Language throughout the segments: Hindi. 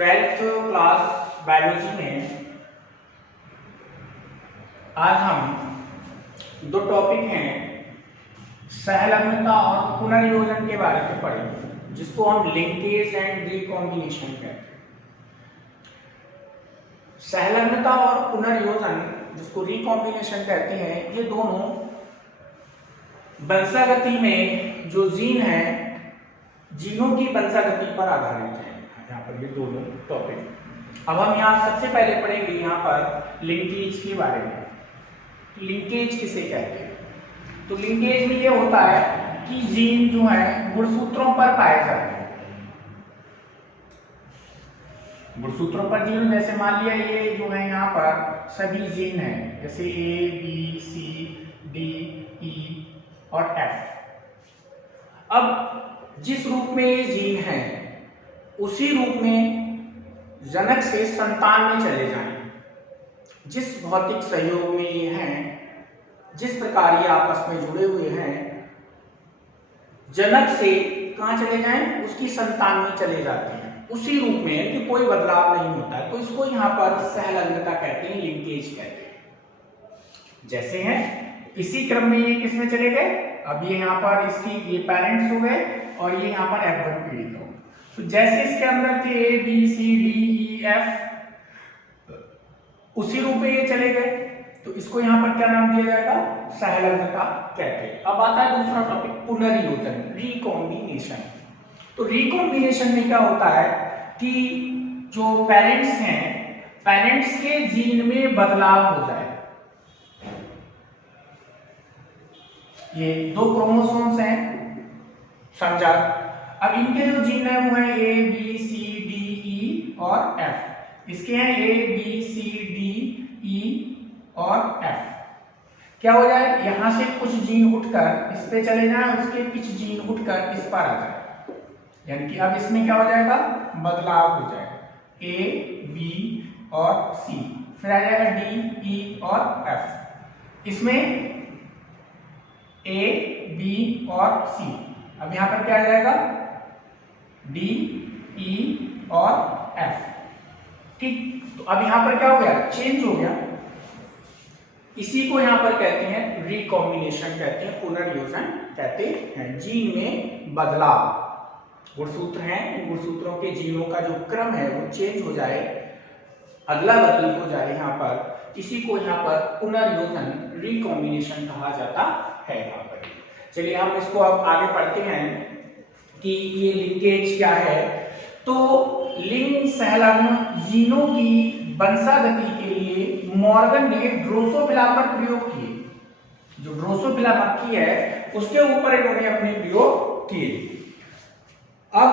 ट्वेल्थ क्लास बायोलॉजी में आज हम दो टॉपिक हैं सहलग्नता और पुनर्योजन के बारे में पढ़ेंगे, जिसको हम लिंकेज एंड रिकॉम्बिनेशन कहते हैं। सहलग्नता और पुनर्योजन, जिसको रिकॉम्बिनेशन कहते हैं, ये दोनों वंशागति में जो जीन है, जीनों की वंशागति पर आधारित है। यहाँ पर ये दोनों टॉपिक। अब हम यहाँ सबसे पहले पढ़ेंगे यहाँ पर लिंकेज के बारे में। लिंकेज किसे कहते हैं? तो लिंकेज में ये होता है कि जीन जो है गुणसूत्रों पर पाए जाते हैं। गुणसूत्रों पर जीन, जैसे मान लिया ये जो है यहाँ पर सभी जीन हैं, जैसे ए बी सी डी ई और एफ। अब जिस रूप में ये जीन है उसी रूप में जनक से संतान में चले जाएं। जिस भौतिक सहयोग में ये हैं, जिस प्रकार ये आपस में जुड़े हुए हैं, जनक से कहां चले जाएं? उसकी संतान में चले जाते हैं उसी रूप में, कि कोई बदलाव नहीं होता है। तो इसको यहाँ पर सहलग्नता कहते हैं, लिंकेज कहते हैं। जैसे हैं इसी क्रम में ये किसमें चले गए, अब ये यहाँ पर इसकी ये पेरेंट्स हो गए और ये यहाँ पर F1 पीढ़ी का। तो जैसे इसके अंदर थे A B C D E F, उसी रूप में ये चले गए, तो इसको यहाँ पर क्या नाम दिया जाएगा? सहलग्नता कहते हैं। अब आता है दूसरा टॉपिक, पुनर्योजन, रिकॉम्बिनेशन। तो रिकॉम्बिनेशन में क्या होता है कि जो पेरेंट्स हैं, पेरेंट्स के जीन में बदलाव हो जाए। ये दो क्रोमोसोम्स हैं, समझा? अब इनके जो जीन है वो है ए बी सी डी ई और एफ। इसके हैं ए बी सी डी ई और एफ। क्या हो जाए, यहां से कुछ जीन उठकर इस पे चले जाएं, उसके कुछ जीन उठकर इस पर आ जाए, यानी कि अब इसमें क्या हो जाएगा? बदलाव हो जाएगा। ए बी और सी, फिर आ जाएगा डी ई और एफ। इसमें ए बी और सी, अब यहां पर क्या आ जाएगा? डी ई और एफ। ठीक, तो अब यहां पर क्या हो गया? चेंज हो गया। इसी को यहां पर कहते हैं रिकॉम्बिनेशन कहते हैं, पुनर्योजन कहते हैं। जीन में बदलाव, गुणसूत्र हैं, गुणसूत्रों के जीनों का जो क्रम है वो चेंज हो जाए, अदला बदली हो जाए यहाँ पर, इसी को यहाँ पर पुनर्योजन, रिकॉम्बिनेशन कहा जाता है यहाँ पर। चलिए हम इसको अब आगे पढ़ते हैं कि ये लिंकेज क्या है। तो लिंग सहलग्न जीनों की वंशागति के लिए मॉर्गन ने ड्रोसोफिला पर प्रयोग किए। जो ड्रोसोफिला मक्खी है उसके ऊपर इन्होंने अपने प्रयोग किए। अब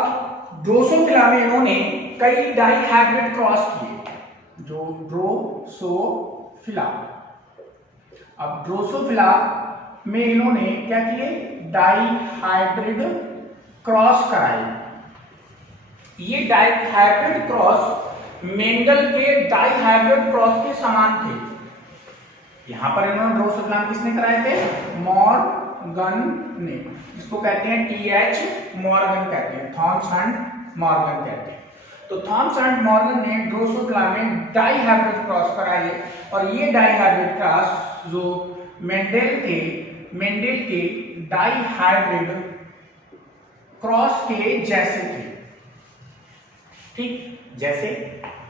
ड्रोसोफिला में इन्होंने कई डाइहाइब्रिड क्रॉस किए। जो ड्रोसोफिला, अब ड्रोसोफिला में इन्होंने क्या किए? डाइहाइब्रिड क्रॉस कराए। ये डाइहाइब्रिड क्रॉस मेंडल के डाइहाइब्रिड क्रॉस के समान थे। यहां पर इन्होंने ड्रोसोफिला किसने कराए थे? मॉर्गन ने। इसको कहते हैं टीएच मॉर्गन कहते हैं, थॉमस एंड मॉर्गन कहते हैं। तो थॉमस एंड मॉर्गन ने ड्रोसोफिला में डाइहाइब्रिड क्रॉस कराए, और ये डाइहाइब्रिड क्रॉस जो मेंडल के डाइहाइब्रिड क्रॉस के जैसे थे। ठीक, जैसे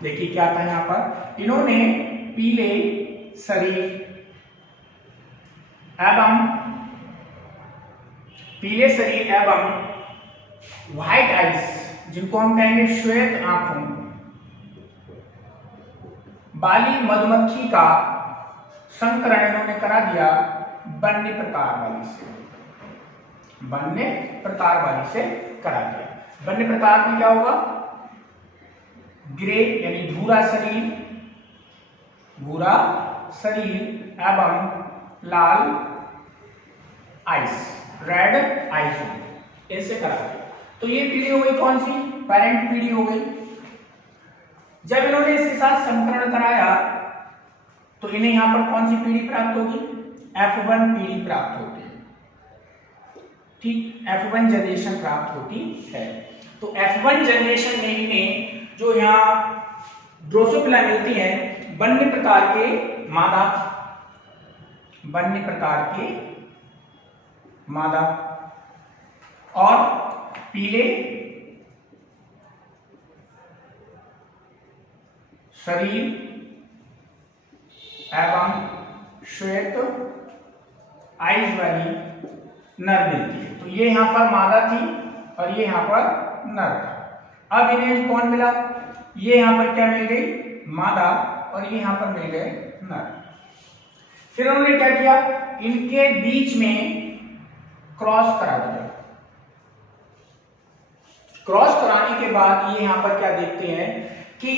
देखिए क्या था यहां पर, इन्होंने पीले शरीर एवं व्हाइट आइज, जिनको हम कहेंगे श्वेत आंखों वाली मधुमक्खी का संकरण इन्होंने करा दिया वन्य प्रकार वाली से करा दिया। वन्य प्रकार में क्या होगा? ग्रे यानी भूरा शरीर एवं लाल आइस, रेड आइस, ऐसे करा दिया। तो ये पीढ़ी हो गई कौन सी? पेरेंट पीढ़ी हो गई। जब इन्होंने इसके साथ संकरण कराया तो इन्हें यहां पर कौन सी पीढ़ी प्राप्त होगी? F1 पीढ़ी प्राप्त होती है। ठीक, F1 जनरेशन प्राप्त होती है। तो F1 जनरेशन में इन्हें जो यहाँ ड्रोसोफिला मिलती हैं वन्य प्रकार के मादा, वन्य प्रकार के मादा और पीले शरीर एवं श्वेत आइज वाली नर मिलती है। तो ये यहाँ पर मादा थी और ये यहाँ पर नर था। अब इन्हें कौन मिला, ये यहाँ पर क्या मिल गई, मादा, और ये यहाँ पर मिल गए नर। फिर उन्होंने क्या किया, इनके बीच में क्रॉस करा दिया। क्रॉस कराने के बाद ये यहाँ पर क्या देखते हैं कि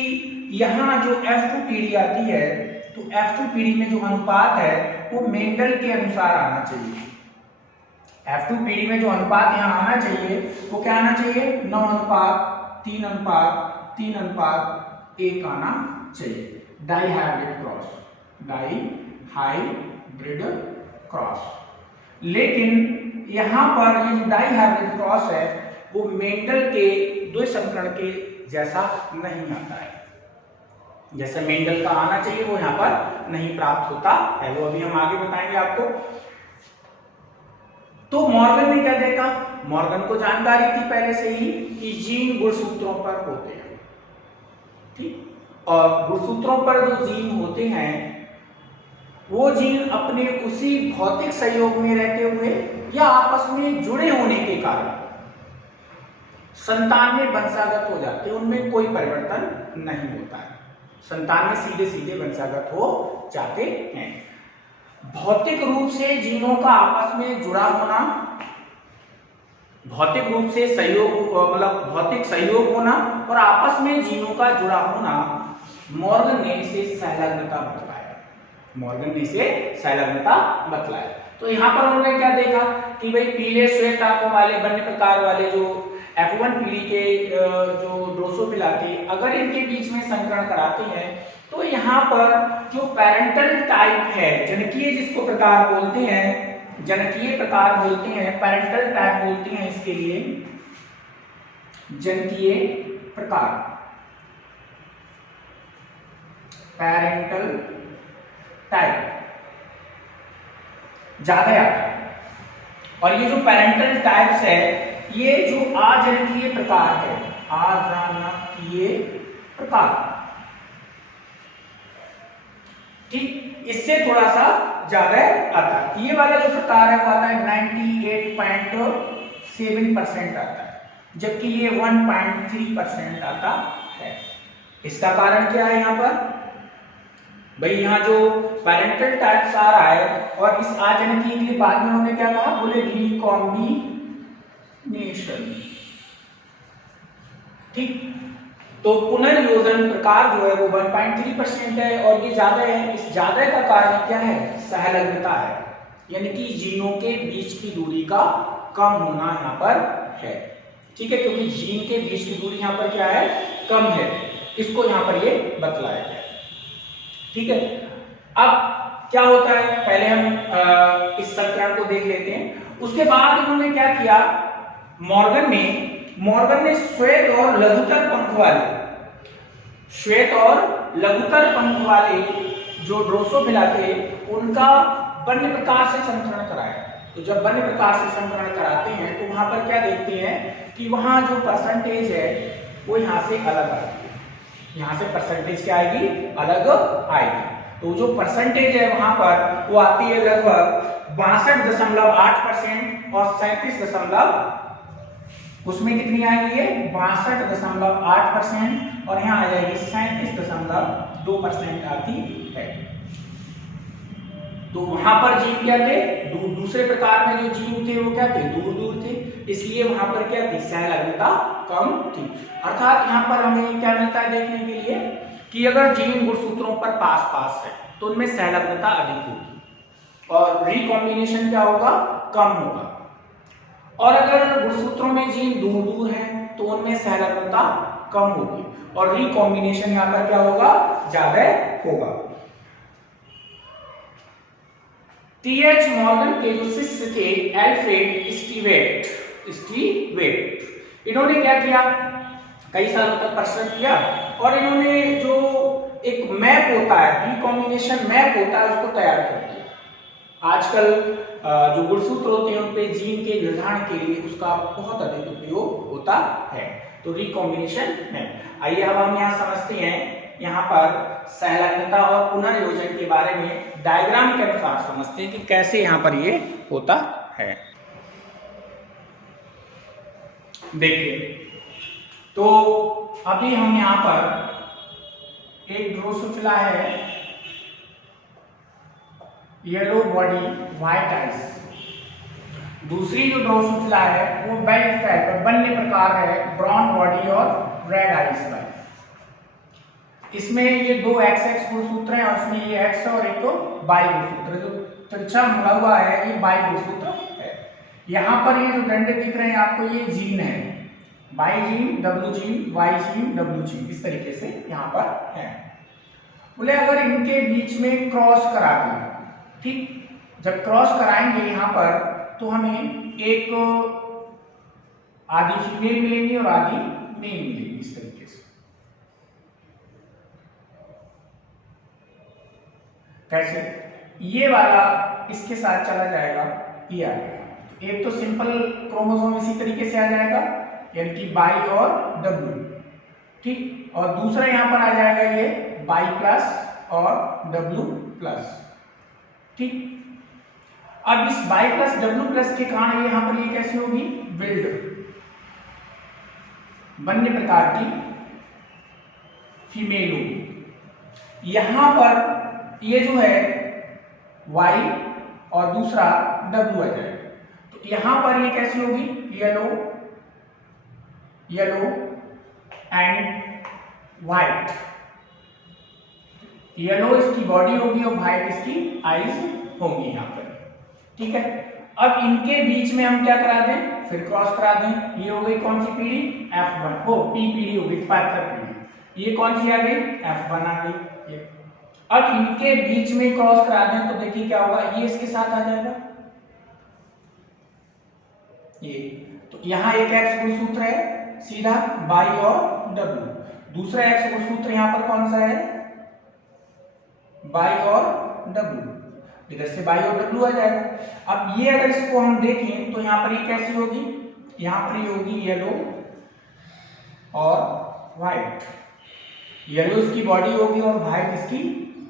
यहाँ जो F2PD आती है, तो F2PD में जो अनुपात है वो मेंडल के अनुसार आना चाहिए। F2PD में जो अनुपात यहाँ आना चाहिए वो क्या आना चाहिए, 9:3:3:1 आना चाहिए। Dihybrid cross, dihybrid cross. लेकिन यहाँ पर ये जो डाईहाइब्रिड क्रॉस है वो मेंडल के द्विसंकरण के जैसा नहीं आता है। जैसे मेंडल का आना चाहिए वो यहाँ पर नहीं प्राप्त होता है, वो अभी हम आगे बताएंगे आपको। तो मॉर्गन ने क्या देखा, मॉर्गन को जानकारी थी पहले से ही कि जीन गुणसूत्रों पर होते हैं, ठीक, और गुणसूत्रों पर जो जीन होते हैं वो जीन अपने उसी भौतिक सहयोग में रहते हुए या आपस में जुड़े होने के कारण संतान में वंशागत हो जाते हैं, उनमें कोई परिवर्तन नहीं होता है, संतान में सीधे सीधे वंशागत हो जाते हैं। भौतिक रूप से जीनों का आपस में जुड़ा होना, भौतिक रूप से सहयोग, मतलब भौतिक सहयोग होना और आपस में जीनों का जुड़ा होना, मॉर्गन ने इसे संलग्नता बतलाया, मॉर्गन ने इसे संलग्नता बतलाया। तो यहाँ पर उन्होंने क्या देखा कि भाई पीले श्वेत आंखों वाले वन्य प्रकार वाले जो F1PD के जो ड्रोसोफिला थे, अगर इनके बीच में संकरण कराते हैं तो यहाँ पर जो पेरेंटल टाइप है, जनकीय जिसको प्रकार बोलते हैं, जनकीय प्रकार बोलते हैं, पेरेंटल टाइप बोलते हैं इसके लिए, जनकीय प्रकार, पेरेंटल टाइप ज्यादा आता है। और ये जो पेरेंटल टाइप्स है ये जो आजनकीय प्रकार है, आजनकीय प्रकार, ठीक, इससे थोड़ा सा ज्यादा आता है। ये वाला जो प्रकार है वो आता है 98.7% आता है, जबकि ये 1.3% आता है। इसका कारण क्या है, यहाँ पर भाई यहाँ जो पेरेंटल टाइप्स आ रहा है और इस आजनकीय के बाद में उन्होंने क्या कहा, बोले रिकॉम्बिनेशन, ठीक। तो पुनर्योजन प्रकार जो है वो 1.3% है और ये ज्यादा है। इस ज्यादा का कारण क्या है, सहलग्नता है, यानी कि जीनों के बीच की दूरी का कम होना यहाँ पर है, ठीक है, क्योंकि जीन के बीच की दूरी यहाँ पर क्या है, कम है, इसको यहाँ पर ये बतलाया गया, ठीक है। अब क्या होता है, पहले हम इस संकरण को देख लेते हैं। उसके बाद उन्होंने क्या किया, मॉर्गन ने श्वेत और लघुतर पंख वाले, श्वेत और लघुतर पंख वाले जो ड्रोसोफिला थे उनका वन्य प्रकार से संकरण कराया। तो जब वन्य प्रकार से संकरण कराते हैं तो वहां पर क्या देखते हैं कि वहां जो परसेंटेज है वो यहाँ से अलग आएगी, यहाँ से परसेंटेज क्या आएगी, अलग आएगी। तो जो परसेंटेज है वहां पर वो आती है लगभग 62.8% और 37 उसमें कितनी आएगी है, 62.8% और यहाँ आ जाएगी 37.2% आती है। तो वहां पर जीन क्या थे, दूसरे प्रकार में जो जीन थे वो क्या थे, दूर दूर थे, इसलिए वहां पर क्या थी, सहलग्नता कम थी। अर्थात यहाँ पर हमें क्या मिलता है देखने के लिए कि अगर जीन गुणसूत्रों पर पास पास है तो उनमें सहलग्नता अधिक होगी और रिकॉम्बिनेशन क्या होगा, कम होगा। और अगर गुणसूत्रों में जीन दूर दूर है तो उनमें सहलग्नता कम होगी और रिकॉम्बिनेशन यहाँ पर क्या होगा, ज्यादा होगा। टी.एच. मॉर्गन के जो शिष्य थे एल्फ्रेड स्टीवेट, इन्होंने क्या किया, कई सालों तक परिश्रम किया और इन्होंने जो एक मैप होता है, रिकॉम्बिनेशन मैप होता है, उसको तैयार कर दिया। आजकल जो गुणसूत्र होते हैं उन पे जीन के निर्धारण के लिए उसका बहुत अधिक उपयोग होता है। तो रिकॉम्बिनेशन मैप। आइए अब हम यहाँ समझते हैं, यहाँ पर संलग्नता और पुनर्योजन के बारे में डायग्राम के अनुसार समझते हैं कि कैसे यहाँ पर ये होता है। देखिए, तो अभी हम यहाँ पर एक ड्रोसोफिला है, येलो बॉडी व्हाइट आइज। दूसरी जो ड्रोसोफिला है वो बेल्ट टाइप है, बनने प्रकार है, ब्राउन बॉडी और रेड आइज वाली। इसमें ये दो एक्स एक्स गुणसूत्र हैं और उसमें ये एक्स और एक तो बाई गुणसूत्र, जो तिरछा मुड़ा हुआ है ये बाई गुणसूत्र है। यहाँ पर ये जो डंडे दिख रहे हैं आपको, ये जीन है, बाई gene, W gene, Y gene, W gene, इस तरीके से यहाँ पर है। बोले अगर इनके बीच में क्रॉस करा दें, ठीक, जब क्रॉस कराएंगे यहाँ पर तो हमें एक आधी फीमेल मिलेंगी और आधी मेल मिलेगी, इस तरीके से। कैसे? ये वाला इसके साथ चला जाएगा, ये आ जाएगा। एक तो सिंपल क्रोमोसोम इसी तरीके से आ जाएगा, यानी कि बाई और डब्ल्यू, ठीक, और दूसरा यहां पर आ जाएगा ये बाई प्लस और डब्ल्यू प्लस, ठीक। अब इस बाई प्लस डब्ल्यू प्लस के कारण यहां पर ये कैसे होगी? बिल्ड, बनने प्रकार की फीमेल होगी। यहां पर ये जो है वाई और दूसरा डब्ल्यू आ जाएगा, तो यहां पर ये कैसी होगी? Yellow, yellow and white. Yellow इसकी बॉडी होगी और व्हाइट इसकी आईज होंगी यहाँ पर, ठीक है। अब इनके बीच में हम क्या करा दें? फिर क्रॉस करा दें। ये हो गई कौन सी पीढ़ी? F1, वो पी पीढ़ी हो गई, पार्कर पीढ़ी। ये कौन सी आ गई? F1 आ गई। ये अब इनके बीच में क्रॉस करा दें तो देखिए क्या होगा, ये इसके साथ आ जाएगा, ये। तो यहाँ एक एक्स गुणसूत्र है सीधा, बाई और डब्ल्यू। दूसरा एक्स गुणसूत्र यहाँ पर कौन सा है? बाई और डब्ल्यू। इधर से बाई और डब्ल्यू आ जाएगा। अब ये अगर इसको हम देखें तो यहाँ पर ये कैसी होगी? यहाँ पर ये होगी येलो और व्हाइट। येलो इसकी बॉडी होगी और व्हाइट इसकी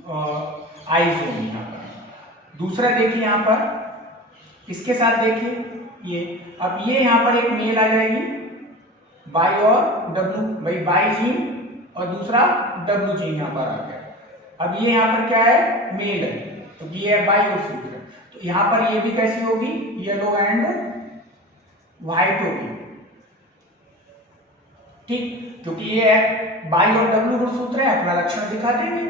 आईज होगी यहाँ पर। दूसरा देखिए यहाँ पर, इसके साथ देखिए ये, अब ये यहाँ पर एक मेल आ जाएगी, बाई और डब्ल्यू, भाई बाई जीन और दूसरा डब्ल्यू जीन यहाँ पर आ गया। अब ये यहाँ पर क्या है? मेल है, तो ये है बाई और सूत्र। तो यहाँ पर ये भी कैसी होगी? येलो एंड व्हाइट होगी, ठीक, क्योंकि ये है बाई और डब्ल्यू गुणसूत्र है, अपना लक्षण दिखा देंगे,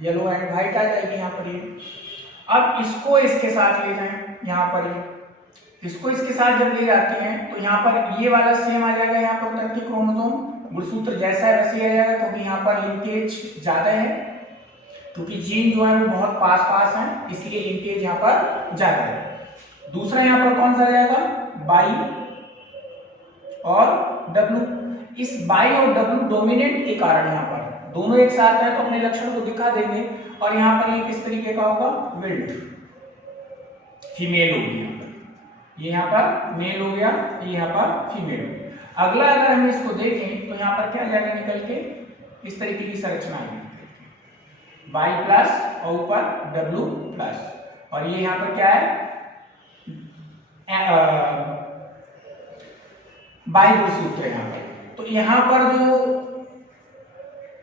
येलो एंड व्हाइट आ जाएगी यहाँ पर ये। अब इसको इसके साथ ले जाएं, यहाँ पर ये, इसको इसके साथ जब ले जाते हैं तो यहाँ पर ये वाला सेम आ जाएगा, यहाँ पर उधर के क्रोमोसोम गुणसूत्र जैसा है वैसे आ जाएगा, क्योंकि यहाँ पर लिंकेज ज्यादा है, क्योंकि जीन जो है वो बहुत पास पास है, इसलिए लिंकेज यहाँ पर ज्यादा है। दूसरा यहाँ पर कौन सा आ जाएगा? बाई और डब्ल्यू। इस बाई और डब्ल्यू डोमिनेंट के कारण यहाँ पर दोनों एक साथ है तो अपने लक्षण को दिखा देंगे, और यहाँ पर ये किस तरीके का होगा? विल्ड, फीमेल होगी यहाँ पर। ये यहाँ पर मेल हो गया, ये यहाँ पर फीमेल हो गया। अगला अगर हम इसको देखें तो यहाँ पर क्या जाएगा निकल के? इस तरीके की संरचना है, बाई प्लस और ऊपर डब्ल्यू प्लस, और ये यहाँ पर क्या है? बाई गुणसूत्र है यहाँ पर। तो यहाँ पर जो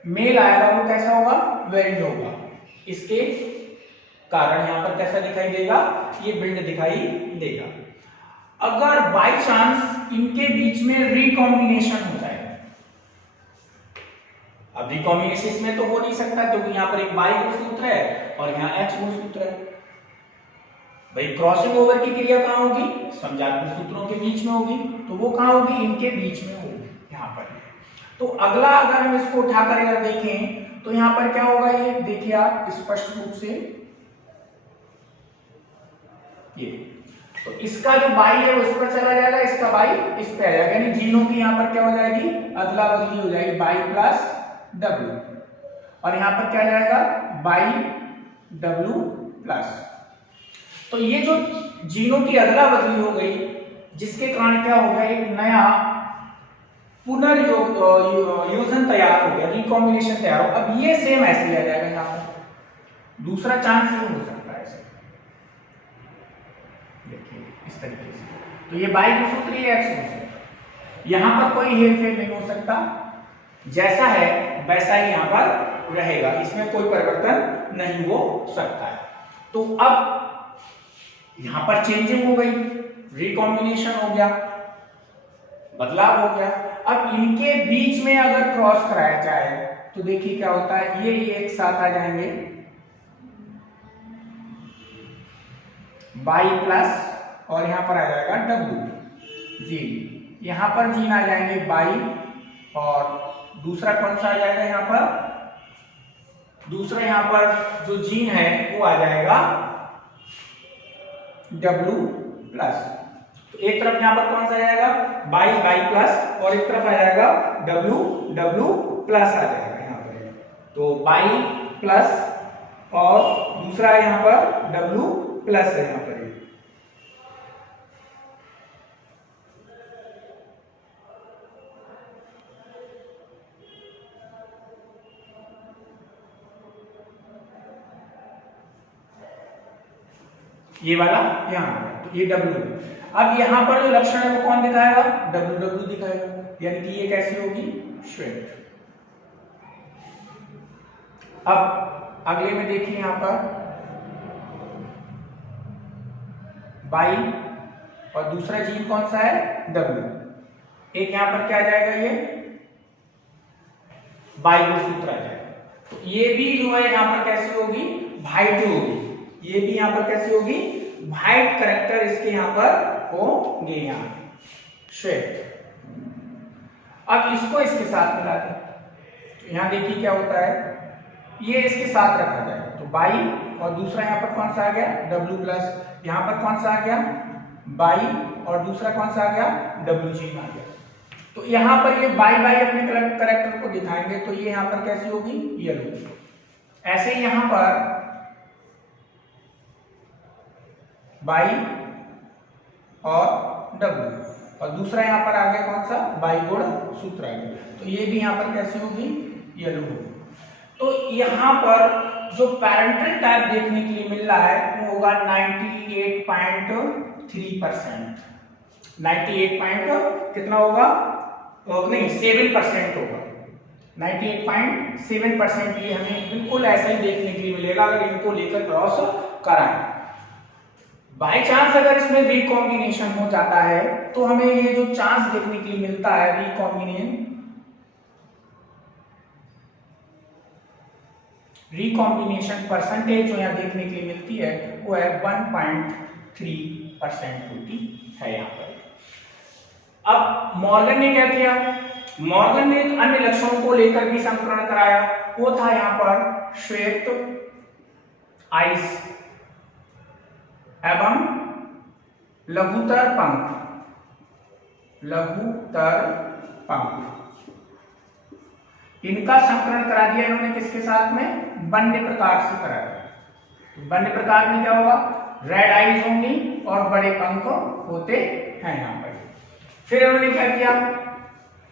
मेल आएगा वो कैसा होगा? वेल्ड होगा। इसके कारण यहाँ पर कैसा दिखाई देगा? ये बिल्ड दिखाई देगा। अगर बाई चांस इनके बीच में रिकॉम्बिनेशन हो जाए, अब रिकॉम्बिनेशन इसमें तो हो नहीं सकता क्योंकि यहाँ पर एक बाई गुणसूत्र है और यहाँ एक्स गुणसूत्र है। भाई क्रॉसिंग ओवर की क्रिया कहाँ होगी? समजात गुणसूत्रों के बीच में होगी, तो वो कहाँ होगी? इनके बीच में होगी, यहाँ पर। तो अगला अगर हम इसको उठाकर अगर देखें तो यहाँ पर क्या होगा? ये देखिए आप स्पष्ट रूप से, ये तो इसका जो बाई है वो इस पर चला जाएगा, इसका बाई इस पे आ जाएगा, यानी जीनों की यहाँ पर क्या हो जाएगी, अदला बदली हो जाएगी, बाई प्लस डब्ल्यू, और यहाँ पर क्या जाएगा, बाई डब्ल्यू प्लस। तो ये जो जीनों की अदला बदली हो गई, जिसके कारण क्या हो गया, एक नया पुनर्योजन तैयार हो गया, रिकॉम्बिनेशन तैयार हो। अब ये सेम ऐसे आ जाएगा, यहाँ पर दूसरा चांस ही हो सकता है ऐसे, देखिए इस तरीके से। तो ये बाई को सूत्र, ये एक्स को सूत्र, यहाँ पर कोई हेरफेर नहीं हो सकता, जैसा है वैसा ही यहाँ पर रहेगा, इसमें कोई परिवर्तन नहीं हो सकता है। तो अब यहां पर चेंजिंग हो गई, रिकॉम्बिनेशन हो गया, बदलाव हो गया। अब इनके बीच में अगर क्रॉस कराया जाए तो देखिए क्या होता है, ये एक साथ आ जाएंगे, बाई प्लस और यहां पर आ जाएगा डब्ल्यू जीन, यहां पर जीन आ जाएंगे बाई, और दूसरा कौन सा आ जाएगा, यहां पर दूसरा यहां पर जो जीन है वो आ जाएगा W प्लस। तो एक तरफ यहां पर कौन सा आ जाएगा, बाई बाई प्लस, और एक तरफ आ जाएगा W W प्लस आ जाएगा यहां पर, तो बाई प्लस और दूसरा यहां पर W प्लस है यहां पर। ये वाला यहाँ तो ये W। अब यहाँ पर जो लक्षण है वो कौन दिखाएगा, W W दिखाएगा, यानी कि ये कैसी होगी, श्वेत। अब अगले में देखिए यहाँ पर बाई और दूसरा जीन कौन सा है, W। एक यहाँ पर क्या आ जाएगा, ये बाई को सूत्र आ जाएगा। तो ये भी जो है यहाँ पर कैसी होगी, वाइट होगी, ये भी यहाँ पर कैसी होगी, वाइट करेक्टर इसके यहाँ पर होंगे, यहाँ श्वेत। अब इसको इसके साथ मिला दें, तो यहाँ देखिए क्या होता है, ये इसके साथ रखा जाए, तो बाई और दूसरा यहाँ पर कौन सा आ गया, W प्लस, यहाँ पर कौन सा आ गया, बाई और दूसरा कौन सा आ गया, W जीन आ गया। तो यहाँ पर ये बाई बाई अपने करेक्टर को दिखाएंगे, तो ये यहाँ पर कैसी होगी, येलो। ऐसे ही यहाँ पर बाई और W, और दूसरा यहाँ पर आ गया कौन सा, बाई गुण सूत्र आ गया, तो ये भी यहाँ पर कैसी होगी, येलो होगी। तो यहाँ पर जो पैरेंटल टाइप देखने के लिए मिल रहा है वो होगा 98.3%, 98 कितना होगा, नहीं 7% होगा, 98.7% ये हमें बिल्कुल ऐसा ही देखने के लिए मिलेगा अगर इनको लेकर क्रॉस कराएं। बाय चांस अगर इसमें रिकॉम्बिनेशन हो जाता है तो हमें ये जो चांस देखने के लिए मिलता है रिकॉम्बिनेशन परसेंटेज जो यहाँ देखने के लिए मिलती है वो है 1.3% होती है यहाँ पर। अब मॉर्गन ने क्या किया, मॉर्गन ने अन्य लक्षणों को लेकर भी संकरण कराया, वो था यहाँ पर श्वेत आइस एवं लघुतर पंख, लघुतर पंख, इनका संकरण करा दिया इन्होंने किसके साथ में, वन्य प्रकार से कराया। वन्य प्रकार में क्या होगा, रेड आईज होंगी और बड़े पंख होते हैं यहाँ पर। फिर इन्होंने क्या किया,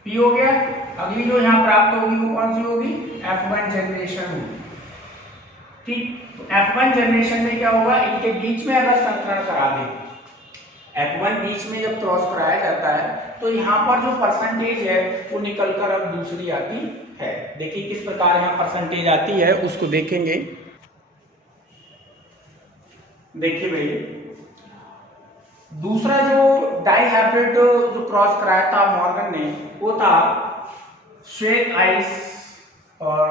पी हो गया, अगली जो यहाँ प्राप्त होगी वो कौन सी होगी, F1 जनरेशन होगी, ठीक। तो F1 जनरेशन में क्या होगा, इनके बीच में अगर संकरण करा दे, F1 बीच में जब क्रॉस कराया जाता है तो यहाँ पर जो परसेंटेज है वो निकलकर अब दूसरी आती है। देखिए किस प्रकार यहाँ परसेंटेज आती है उसको देखेंगे। देखिए भाई, दूसरा जो डाइहाइब्रिड जो क्रॉस कराया था मॉर्गन ने वो था श्वेत आइस और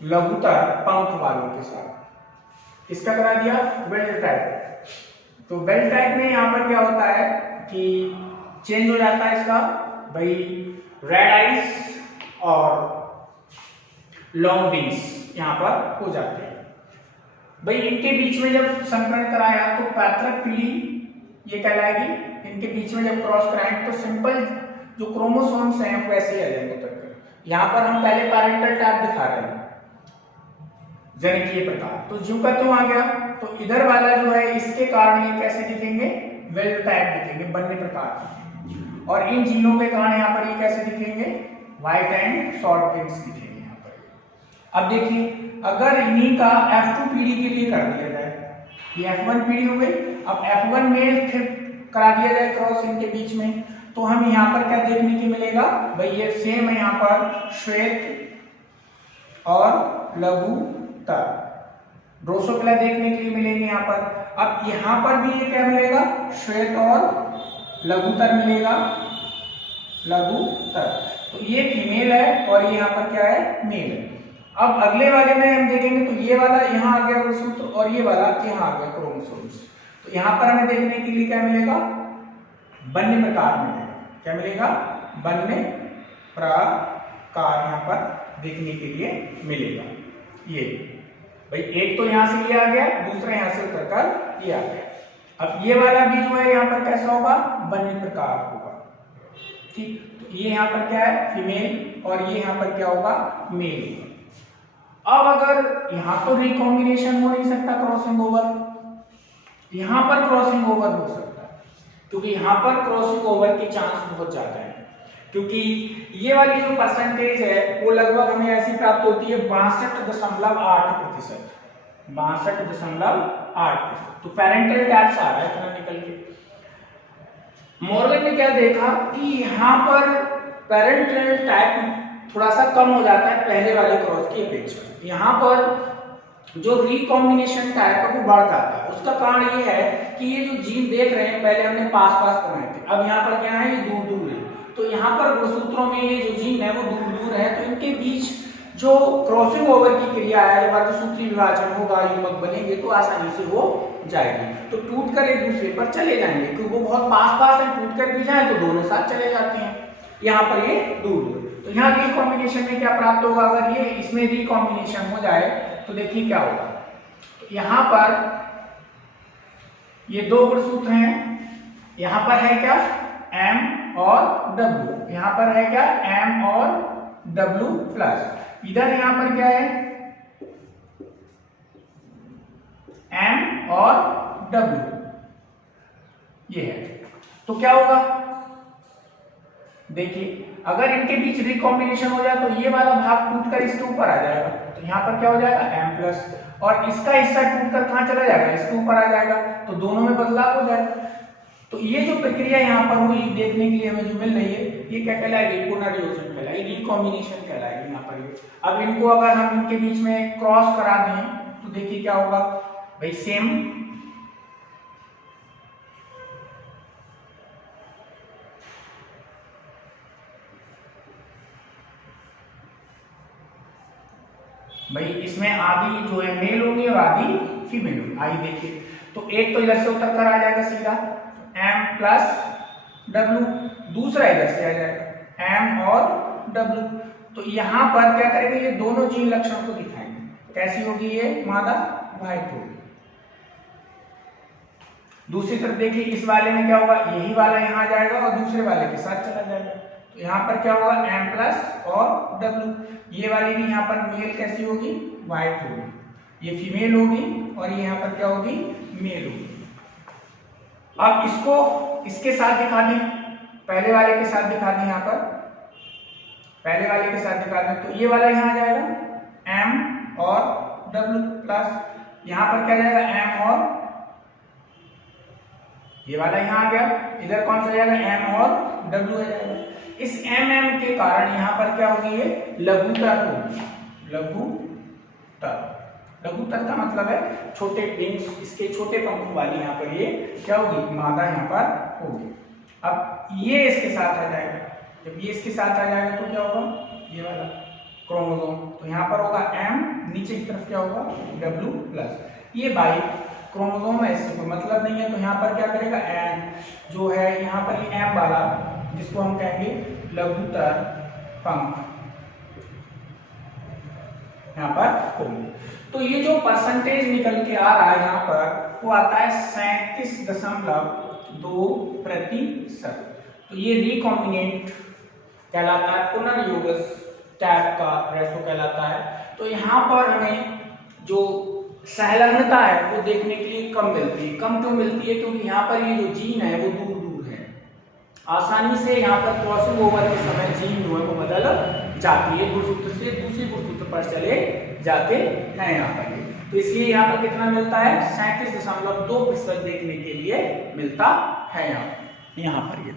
लघुतर पंख वालों के साथ। किसका करा दिया, वेल्ट टाइप। तो वेल्ट टाइप में यहाँ पर क्या होता है कि चेंज हो जाता है इसका, भाई रेड आइस और लॉन्ग विंग्स यहाँ पर हो जाते हैं। भाई इनके बीच में जब संकरण कराया तो पैतृक पीढ़ी ये कहलाएगी, इनके बीच में जब क्रॉस कराएंगे तो सिंपल जो क्रोमोसोम्स हैं वैसे ही आ जाएंगे उतर कर। यहाँ पर हम पहले पैरेंटल टैब दिखा रहे हैं जनिकीय प्रकार, तो ज्यों का त्यों आ गया। तो इधर वाला जो है इसके कारण ये कैसे दिखेंगे, वेल टाइप दिखेंगे, बनने प्रकार। और इन जीनों के कारण यहाँ पर ये कैसे दिखेंगे, व्हाइट एंड शॉर्ट विंग्स दिखेंगे यहाँ पर। अब देखिए अगर इन्हीं का F2 पीढ़ी के लिए कर दिया जाए, ये F1 पीढ़ी हो गई, अब F1 में फिर करा दिया जाए क्रॉस इनके बीच में, तो हम यहाँ पर क्या देखने की मिलेगा, भाई ये सेम है यहाँ पर श्वेत और लघुतर, ड्रोसोफिला देखने के लिए मिलेंगे यहाँ पर। अब यहाँ पर भी ये क्या मिलेगा, श्वेत और लघुतर मिलेगा, लघुतर। तो ये फीमेल है और ये यहाँ पर क्या है, मेल है। अब अगले वाले में हम देखेंगे तो ये वाला यहाँ आ गया गुणसूत्र और ये वाला यहाँ आ गया क्रोमोसोम्स। तो यहाँ पर हमें देखने के लिए क्या मिलेगा, बनने प्रकार मिलेगा। क्या मिलेगा, बनने प्रकार यहाँ पर देखने के लिए मिलेगा। ये भाई एक तो यहाँ से ये आ गया, दूसरा यहाँ से उतर कर ये आ गया। अब ये वाला भी जो है यहाँ पर कैसा होगा, बनने प्रकार होगा। ठीक, तो ये यहाँ पर क्या है, फीमेल और ये यहाँ पर क्या होगा, मेल होगा। अब अगर यहाँ तो रिकॉम्बिनेशन हो नहीं सकता, क्रॉसिंग ओवर, यहाँ पर क्रॉसिंग ओवर हो सकता है, क्योंकि यहाँ पर क्रॉसिंग ओवर के चांस बहुत ज्यादा है। क्योंकि ये वाली जो परसेंटेज है वो लगभग हमें ऐसी प्राप्त होती है 62.8%, 62.8%। तो पेरेंटल टैब्स आ रहा है इतना निकल के। मॉर्गन ने क्या देखा कि यहाँ पर पेरेंटल टैब थोड़ा सा कम हो जाता है पहले वाले क्रॉस की अपेक्षा। यहाँ पर जो रिकॉम्बिनेशन टाइप है वो बढ़ जाता है। उसका कारण ये है कि ये जो जीन देख रहे हैं पहले हमने पास पास बनाए थे, अब यहाँ पर क्या है, ये दूर दूर है। तो यहाँ पर गुणसूत्रों में ये जो जीन है वो दूर दूर है, तो इनके बीच जो क्रॉसिंग ओवर की क्रिया है, जब अर्धसूत्री विभाजन होगा, युग्मक बनेंगे तो आसानी से हो जाएगी। तो टूट कर एक दूसरे पर चले जाएंगे, क्योंकि वो बहुत पास पास है, टूट कर भी जाए तो दोनों साथ चले जाते हैं। यहाँ पर ये दूर दूर, तो यहाँ रिकॉम्बिनेशन में क्या प्राप्त होगा, अगर ये इसमें रिकॉम्बिनेशन हो जाए तो देखिए क्या होगा। तो यहाँ पर ये दो गुणसूत्र हैं, यहाँ पर है क्या, M और W, यहाँ पर है क्या, M और W प्लस, इधर यहाँ पर क्या है, M और W, ये है। तो क्या होगा, देखिए अगर इनके बीच रिकॉम्बिनेशन हो जाए तो ये वाला भाग टूटकर इसके ऊपर आ जाएगा, तो यहाँ पर क्या हो जाएगा, M प्लस, और इसका हिस्सा टूटकर कहाँ चला जाएगा, इसके ऊपर आ जाएगा, तो दोनों में बदलाव हो जाएगा। तो ये जो प्रक्रिया यहाँ पर हुई देखने के लिए हमें जो मिल रही है, ये क्या कहलाएगी, पुनर्योजन कहलाएगी, रिकॉम्बिनेशन कहलाएगी यहाँ पर ये। अब इनको अगर हम इनके बीच में क्रॉस करा दें तो देखिए क्या होगा, भाई सेम भाई इसमें आधी जो है मेल होंगी और आधी फीमेल होगी। आइए देखिए, तो एक तो इधर से उतर कर आ जाएगा सीधा M प्लस W, दूसरा इधर से आ जाएगा M और W। तो यहाँ पर क्या करेंगे, ये दोनों जीन लक्षण को दिखाएंगे। कैसी होगी, ये मादा वाहित होगी। दूसरी तरफ देखिए इस वाले में क्या होगा, यही वाला यहाँ जाएगा और दूसरे वाले के साथ चला जाएगा। तो यहाँ पर क्या होगा, M प्लस और W। ये वाली भी यहाँ पर मेल कैसी होगी, वाइट होगी, ये फीमेल होगी और ये यहाँ पर क्या होगी, मेल होगी। अब इसको इसके साथ दिखा दें, पहले वाले के साथ दिखा दें, यहाँ पर पहले वाले के साथ दिखा दें, तो ये वाला यहाँ आ जाएगा M और W प्लस, यहाँ पर क्या जाएगा, M और ये वाला यहाँ आ गया, इधर कौन सा जाएगा, M और W आ जाएगा। इस M के कारण यहाँ पर क्या होगी, ये लघुतर होगी, लघुतर। लघुतर का मतलब है छोटे विंग्स, इसके छोटे पंखों वाली यहाँ पर ये क्या होगी, मादा यहाँ पर होगी। अब ये इसके साथ आ जाएगा, जब ये इसके साथ आ जाएगा तो क्या होगा, ये वाला क्रोमोसोम, तो यहाँ पर होगा M, नीचे की तरफ क्या होगा, W प्लस। ये बाई क्रोमोसोम है, इससे कोई मतलब नहीं है, तो यहाँ पर क्या करेगा, N जो है यहाँ पर ये M वाला, जिसको हम कहेंगे लघुतर पंख, यहाँ पर होंगे। तो ये जो परसेंटेज निकल के आ रहा है यहाँ पर वो आता है 37.2%। तो ये रिकॉम्बिनेंट कहलाता है, पुनर्योगज टाइप का रेशो कहलाता है। तो यहाँ पर हमें जो सहलग्नता है वो देखने के लिए कम मिलती है। कम क्यों मिलती है? क्योंकि यहाँ पर ये जो जीन है वो दूर दूर है, आसानी से यहाँ पर क्रॉसिंग ओवर के समय जीन जो है वो बदल जाती है, गुणसूत्र से दूसरे गुणसूत्र पर चले जाते हैं यहाँ पर। तो इसलिए यहाँ पर कितना मिलता है? 37.2% देखने के लिए मिलता है यहाँ पर ये।